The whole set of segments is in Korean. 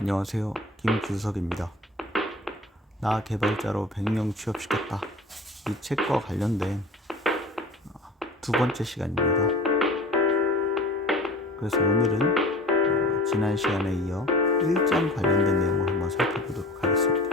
안녕하세요. 김주석입니다. 나 개발자로 100명 취업시켰다. 이 책과 관련된 두 번째 시간입니다. 그래서 오늘은 지난 시간에 이어 1장 관련된 내용을 한번 살펴보도록 하겠습니다.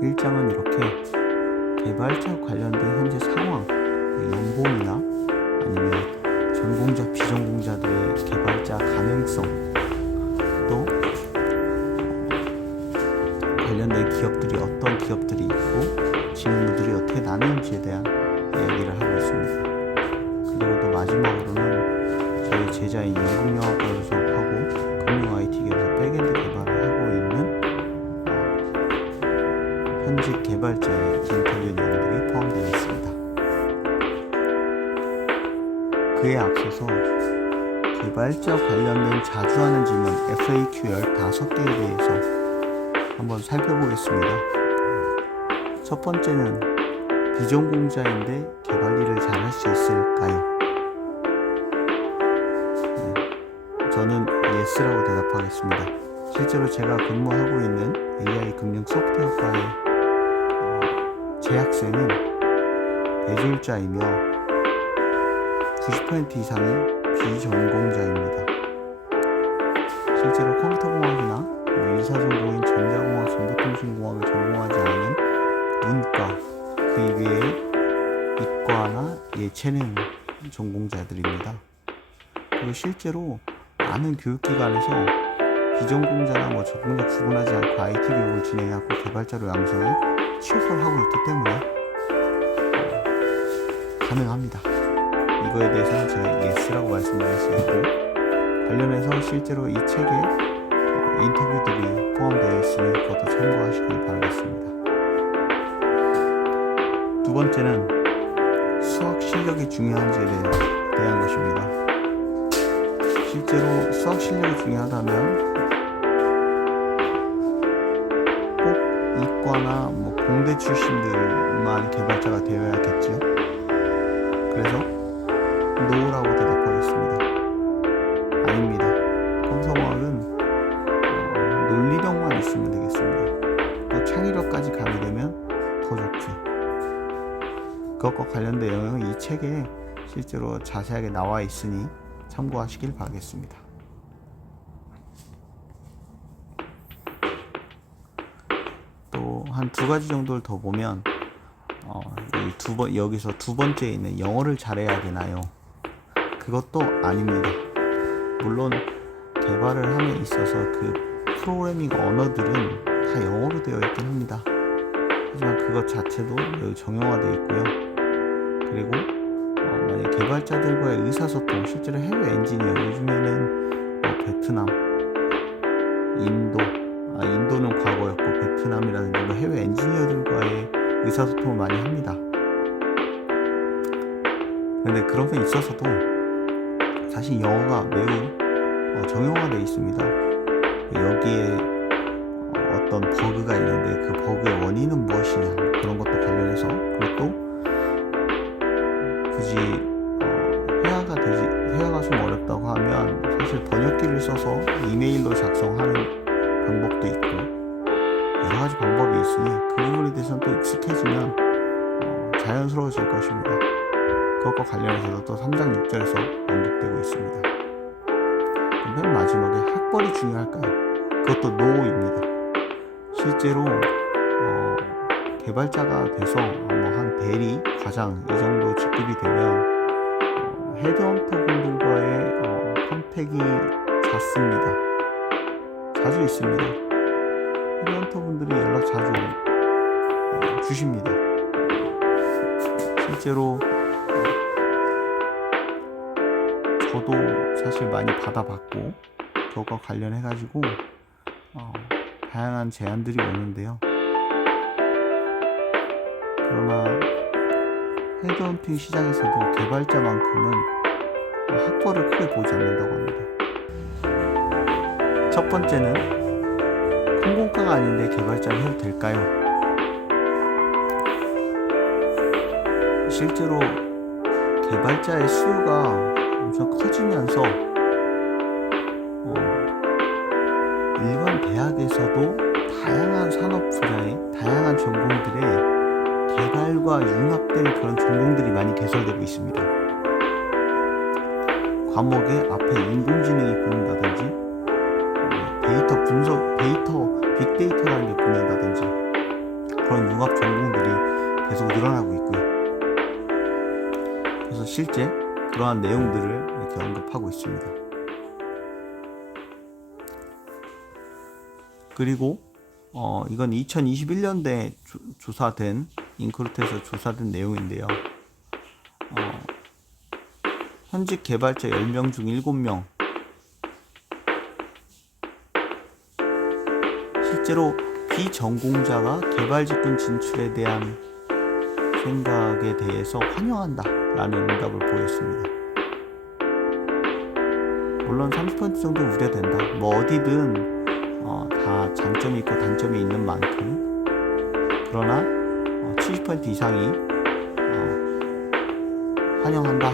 1장은 이렇게 개발자 관련된 현재 상황, 연봉이나 아니면 전공자, 비전공자들의 개발자 가능성, 또 관련된 기업들이 어떤 기업들이 있고 직무들이 어떻게 나누는지에 대한 이야기를 하고 있습니다. 그리고 또 마지막으로는 저희 제자인 연극영화과를 수업하고 금융 IT 기업에서 백엔드 개발을 하고 있는 현직 개발자의 인터뷰 내용들이 포함되어 있습니다. 그에 앞서서 개발자 관련된 자주 하는 질문 FAQ 15개에 대해서 한번 살펴보겠습니다. 첫 번째는 비전공자인데 개발 일을 잘 할 수 있을까요? 저는 yes라고 대답하겠습니다. 실제로 제가 근무하고 있는 AI 금융 소프트웨어과의 재학생은 배졸자이며 90% 이상이 비전공자입니다. 실제로 컴퓨터공학이나 일사전공인 전자공학, 정보통신공학을 전공하지 않은 문과, 그 이외에 이과나 예체능 전공자들입니다. 그리고 실제로 많은 교육기관에서 비전공자나 전공자 구분하지 않고 IT 교육을 진행하고 개발자로 양성해 취업을 하고 있기 때문에 가능합니다. 이거에 대해서는 제가 yes라고 말씀드릴 수 있고, 관련해서 실제로 이 책에 인터뷰들이 포함되어 있으니 그것도 참고하시길 바라겠습니다. 두 번째는 수학 실력이 중요한지에 대한 것입니다. 실제로 수학 실력이 중요하다면 꼭 이과나 공대 출신들만 개발자가 되어야겠지요. 그래서 노라고 대답하겠습니다. 아닙니다. 컴퓨터공학은 논리력만 있으면 되겠습니다. 또 창의력까지 가미되면 더 좋죠. 그것과 관련된 내용은 이 책에 실제로 자세하게 나와 있으니 참고하시길 바라겠습니다. 또 한 두 가지 정도를 더 보면 여기서 두 번째에 있는 영어를 잘해야 되나요? 그것도 아닙니다. 물론 개발을 함에 있어서 그 프로그래밍 언어들은 다 영어로 되어 있긴 합니다. 하지만 그것 자체도 매우 정형화되어 있고요. 그리고 만약 개발자들과의 의사소통, 실제로 해외 엔지니어, 요즘에는 베트남, 인도는 과거였고 베트남이라든지 해외 엔지니어들과의 의사소통을 많이 합니다. 그런데 그런 게 있어서도 사실 영어가 매우 정형화되어 있습니다. 여기에 어떤 버그가 있는데 그 버그의 원인은 무엇이냐, 그런 것도 관련해서, 그리고 또 굳이 회화가 좀 어렵다고 하면 사실 번역기를 써서 이메일로 작성하는 방법도 있고 여러 가지 방법이 있으니 그 부분에 대해서는 또 익숙해지면 자연스러워질 것입니다. 그것과 관련해서도 또 3장 6절에서 언급되고 있습니다. 맨 마지막에 학벌이 중요할까요? 그것도 노입니다. 실제로 개발자가 돼서 한 대리, 과장 이 정도 직급이 되면 헤드헌터 분들과의 컨택이 잦습니다. 자주 있습니다. 헤드헌터 분들이 연락 자주 주십니다. 실제로 저도 사실 많이 받아봤고 그것과 관련해가지고 다양한 제안들이 오는데요. 그러나 헤드헌팅 시장에서도 개발자만큼은 학벌을 크게 보지 않는다고 합니다. 첫 번째는 컴공과가 아닌데 개발자를 해도 될까요? 실제로 개발자의 수요가 엄청 커지면서 일반 대학에서도 다양한 산업 분야의 다양한 전공들의 개발과 융합된 그런 전공들이 많이 개설되고 있습니다. 과목의 앞에 인공지능이 붙는다든지 데이터 분석, 빅데이터라는 게 붙는다든지 그런 융합 전공들이 계속 늘어나고 있고요. 그래서 실제 그러한 내용들을 이렇게 언급하고 있습니다. 그리고 이건 2021년도에 조사된 인크루트에서 조사된 내용인데요. 현직 개발자 10명 중 7명 실제로 비전공자가 개발 직군 진출에 대한 생각에 대해서 환영한다 라는 응답을 보였습니다. 물론 30% 정도 우려된다. 뭐 어디든 다 장점이 있고 단점이 있는 만큼, 그러나 70% 이상이 환영한다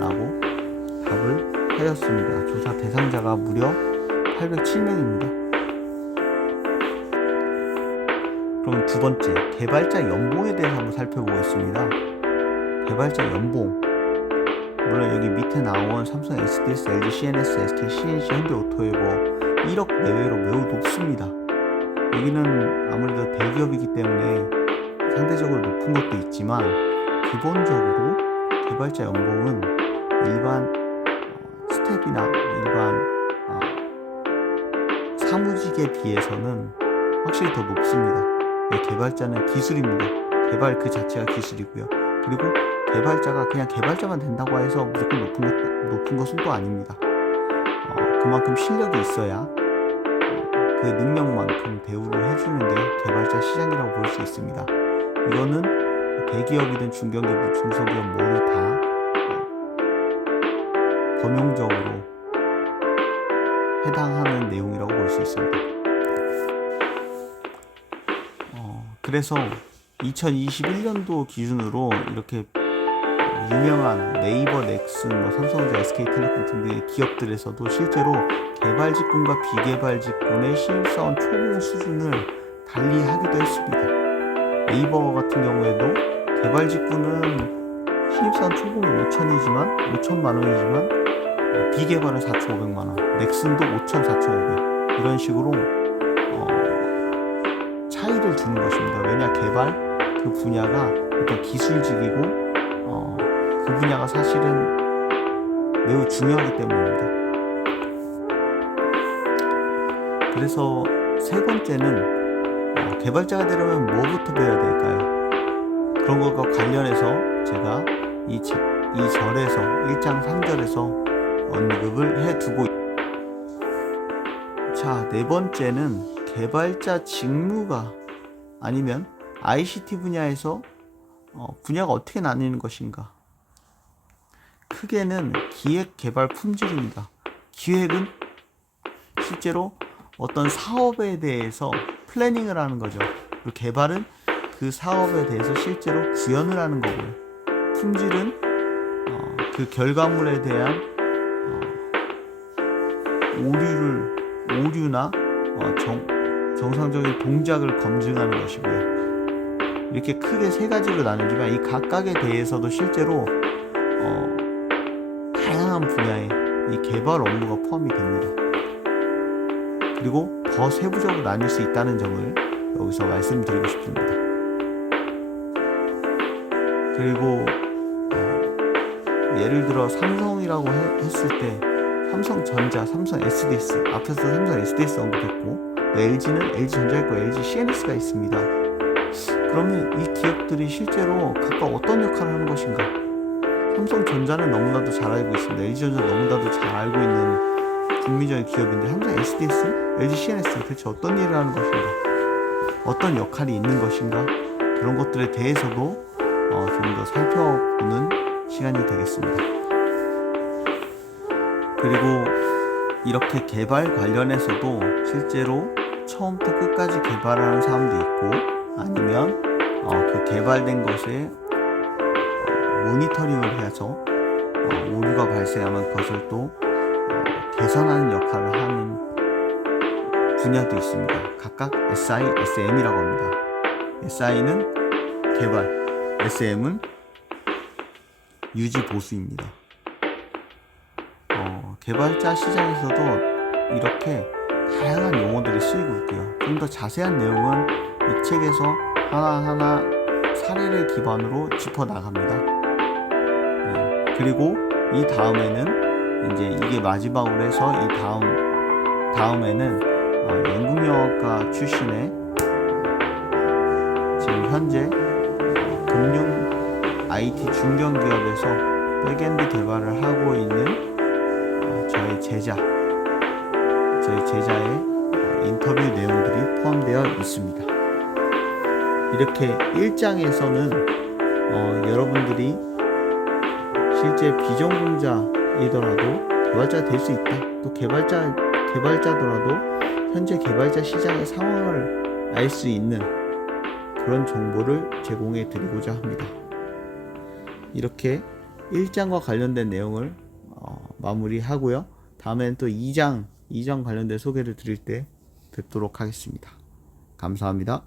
라고 답을 하였습니다. 조사 대상자가 무려 807명입니다. 그럼 두 번째, 개발자 연봉에 대해서 한번 살펴보겠습니다. 개발자 연봉, 물론 여기 밑에 나온 삼성 SDS, LG CNS, SK CNC, 현대오토웨버 1억 내외로 매우 높습니다. 여기는 아무래도 대기업이기 때문에 상대적으로 높은 것도 있지만, 기본적으로 개발자 연봉은 일반 스텝이나 일반 사무직에 비해서는 확실히 더 높습니다. 개발자는 기술입니다. 개발 그 자체가 기술이고요. 그리고 개발자가 그냥 개발자만 된다고 해서 무조건 높은 것은 또 아닙니다. 그만큼 실력이 있어야 그 능력만큼 대우를 해주는 게 개발자 시장이라고 볼 수 있습니다. 이거는 대기업이든 중견기업이든 중소기업 모두 다 범용적으로 해당하는 내용이라고 볼 수 있습니다. 그래서 2021년도 기준으로 이렇게 유명한 네이버, 넥슨, 삼성전자, SK텔레콤 등의 기업들에서도 실제로 개발 직군과 비개발 직군의 신입사원 초봉 수준을 달리하기도 했습니다. 네이버 같은 경우에도 개발 직군은 신입사원 초봉이 5천만 원이지만 비개발은 4,500만 원, 넥슨도 5천, 4,500 이런 식으로 차이를 두는 것입니다. 왜냐, 개발 그 분야가 어떤 기술직이고 그 분야가 사실은 매우 중요하기 때문입니다. 그래서 세 번째는 개발자가 되려면 뭐부터 배워야 될까요? 그런 것과 관련해서 제가 이 절에서 1장 3절에서 언급을 해두고 자, 네 번째는 개발자 직무가 아니면 ICT 분야에서 분야가 어떻게 나뉘는 것인가? 크게는 기획, 개발, 품질입니다. 기획은 실제로 어떤 사업에 대해서 플래닝을 하는 거죠. 그리고 개발은 그 사업에 대해서 실제로 구현을 하는 거고요. 품질은 그 결과물에 대한 오류나 정상적인 동작을 검증하는 것이고요. 이렇게 크게 세 가지로 나누지만 이 각각에 대해서도 실제로 다양한 분야에 이 개발 업무가 포함이 됩니다. 그리고 더 세부적으로 나뉠 수 있다는 점을 여기서 말씀드리고 싶습니다. 그리고 예를 들어 삼성이라고 했을 때 삼성전자, 삼성 SDS, 앞에서 삼성 SDS 언급했고 LG는 LG전자 있고 LG CNS가 있습니다. 그러면 이 기업들이 실제로 각각 어떤 역할을 하는 것인가? 삼성전자는 너무나도 잘 알고 있습니다. LG전자 너무나도 잘 알고 있는 국민적인 기업인데 삼성 SDS, LG CNS 대체 어떤 일을 하는 것인가? 어떤 역할이 있는 것인가? 그런 것들에 대해서도 좀 더 살펴보는 시간이 되겠습니다. 그리고 이렇게 개발 관련해서도 실제로 처음부터 끝까지 개발하는 사람도 있고 아니면 그 개발된 것에 모니터링을 해서 오류가 발생하면 그것을 또 개선하는 역할을 하는 분야도 있습니다. 각각 SI, SM이라고 합니다. SI는 개발, SM은 유지 보수입니다. 개발자 시장에서도 이렇게 다양한 용어들이 쓰이고 있고요. 좀 더 자세한 내용은 이 책에서 하나하나 사례를 기반으로 짚어 나갑니다. 그리고 이 다음에는 이제 이게 마지막으로 해서 이 다음에는 연극영화과 출신의 지금 현재 금융 IT 중견기업에서 백엔드 개발을 하고 있는 저희 제자의 인터뷰 내용들이 포함되어 있습니다. 이렇게 1장에서는 여러분들이 실제 비전공자이더라도 개발자 될 수 있다. 또 개발자더라도 현재 개발자 시장의 상황을 알 수 있는 그런 정보를 제공해 드리고자 합니다. 이렇게 1장과 관련된 내용을 마무리하고요. 다음엔 또 2장 관련된 소개를 드릴 때 뵙도록 하겠습니다. 감사합니다.